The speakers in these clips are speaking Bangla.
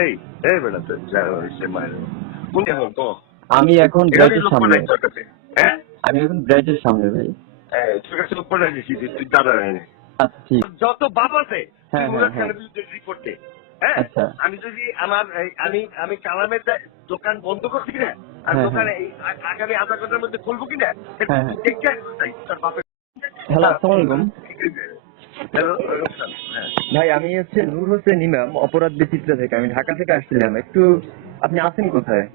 এই এই বেটা তো সে মায়ের কোন এখন তো আমি এখন এখানে ব্রাইটের লোক সামনে। পাঠাই তোর কাছে। হ্যাঁ আমি এখন ব্রাইটের সামনে ভাই। তোর কাছে লোক পাঠাই দিয়েছি তুই দাদা আচ্ছা ঠিক। যত বাপ আছে তুই হ্যাঁ হ্যাঁ মুরাদ হ্যাঁ। খানের বিরুদ্ধে রিপোর্টে। হ্যাঁ আচ্ছা। আমি যদি আমার আমি আমি কালামের দোকান বন্ধ করছি কিনা আর হ্যাঁ দোকানে হ্যাঁ এই আগামী আধা ঘন্টার মধ্যে খুলবো কিনা হ্যাঁ হ্যাঁ। দেখে চাই তার বাপের। হ্যালো আসসালামু আলাইকুম। হ্যালো ভাই আমি হচ্ছে নূর হোসেন ইমাম, অপরাধ বিচিত্র থেকে। আমি ঢাকা থেকে আসছিলাম। একটু আপনি আছেন কোথায়?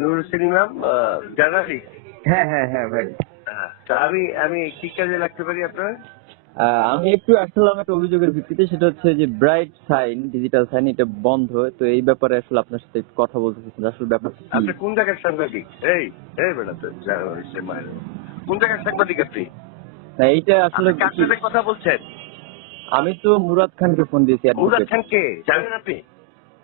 নুর হোসেন ইমাম জানালি। হ্যাঁ হ্যাঁ হ্যাঁ ভাই। তা আমি আমি কি কাজে লাগতে পারি আপনার? আমি একটু আসলাম একটা অভিযোগের ভিত্তিতে, সেটা হচ্ছে যে ব্রাইট সাইন, ডিজিটাল সাইন এটা বন্ধ। তো এই ব্যাপারে আসলে আপনার সাথে একটু কথা বলতে চাচ্ছি, আসলে ব্যাপারটা কি? আপনি কোন জায়গার সাংবাদিক? এই এই বেটা তো সে মায়ের কোন জায়গার সাংবাদিক আপনি? না, এইটা আসলে আপনি কার সাথে কথা বলছেন? আমি তো মুরাদ খানকে ফোন দিয়েছি। মুরাদ অ্যাডভোকেট। খান কে জানেন আপনি?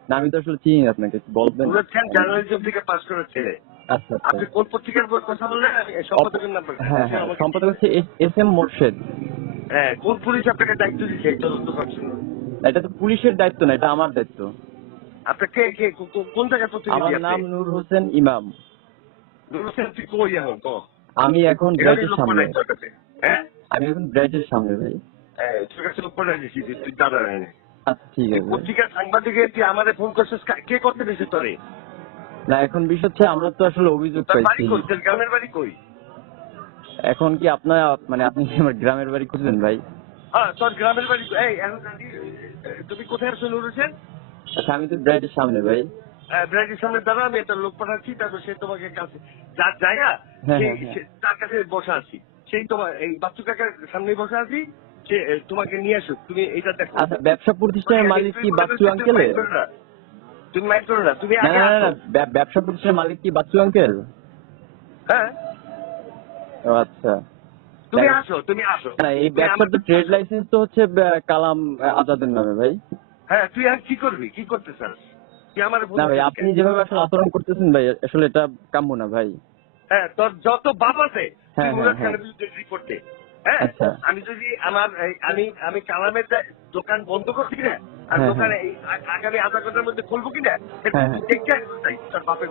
না, আমি তো আসলে চিনি না, আপনাকে একটু বলবেন? মুরাদ খান জার্নালিজম থেকে পাস করার ছেলে। আচ্ছা আচ্ছা। আপনি কোন পত্রিকার কথা বললেন? সম্পাদকের নাম্বার। হ্যাঁ হ্যাঁ, সম্পাদক হচ্ছে এস এম মোর্শেদ। হ্যাঁ কোন পুলিশ আপনাকে দায়িত্ব দিচ্ছে এই তদন্ত করার জন্য? এটা তো পুলিশের দায়িত্ব না, এটা আমার দায়িত্ব। আপনি কে কে কোন জায়গায় আমার প্রতিনিধি নাম আপনি? নূর হোসেন ইমাম। নুর হোসেন তুই কই এখন তো? আমি এখন এখানে ব্রাইটের লোক সামনে। পাঠাই তোর কাছে। হ্যাঁ আমি এখন ব্রাইটের সামনে ভাই। তোর কাছে লোক পাঠাই দিয়েছি তুই দাদা আচ্ছা ঠিক আছে। পত্রিকার সাংবাদিকে তুই আমাদের ফোন করছিস কে করতে দিয়েছে তোরে? না, এখন বিষয় হচ্ছে আমরা তো আসলে অভিযোগ তোর বাড়ি পাইছি। কই? তোর গ্রামের বাড়ি কই? এখন কি আপনার মানে আপনি কি আমার গ্রামের বাড়ি খুঁজবেন ভাই? হ্যাঁ তোর গ্রামের বাড়ি কই? এই এখন তুমি কোথায় আছো নুর হোসেন? আচ্ছা আমি তো ব্রাইটের সামনে ভাই। ব্রাইডের সামনে দাঁড়া, আমি একটা লোক পাঠাচ্ছি, তারপর সে তোমাকে কাছে যার জায়গা হ্যাঁ, হ্যাঁ, হ্যাঁ। তার কাছে বসে আছি। সেই তোমার এই বাচ্চু কাকার সামনেই বসে আছি, সে তোমাকে নিয়ে আসুক, তুমি এইটা দেখো। আচ্ছা, ব্যবসা প্রতিষ্ঠানের মালিক কি বাচ্চু আঙ্কেল? তুমি মাইন্ড করো না, তুমি না আগে না না আসো। না, ব্যবসা প্রতিষ্ঠানের মালিক কি বাচ্চু আঙ্কেল? হ্যাঁ ও আচ্ছা। তুমি আসো, তুমি আসো। না, এই ব্যবসার তো ট্রেড লাইসেন্স তো হচ্ছে কালাম আজাদের নামে ভাই। হ্যাঁ তুই আর কি করবি, কি করতে চাস? তুই আমার না ভাই, আপনি যেভাবে আসলে আচরণ করতেছেন ভাই, আসলে এটা কাম্য না ভাই। হ্যাঁ তোর যত বাপ আছে তুই হ্যাঁ, মুরাদ হ্যাঁ, খানের বিরুদ্ধে রিপোর্টে। হ্যাঁ আচ্ছা। আমি যদি আমার আমি আমি কালামের দোকান বন্ধ করছি কিনা আর হ্যাঁ, দোকানে এই আগামী আধা ঘন্টার মধ্যে খুলবো কিনা হ্যাঁ, হ্যাঁ। দেখে চাই তার বাপের।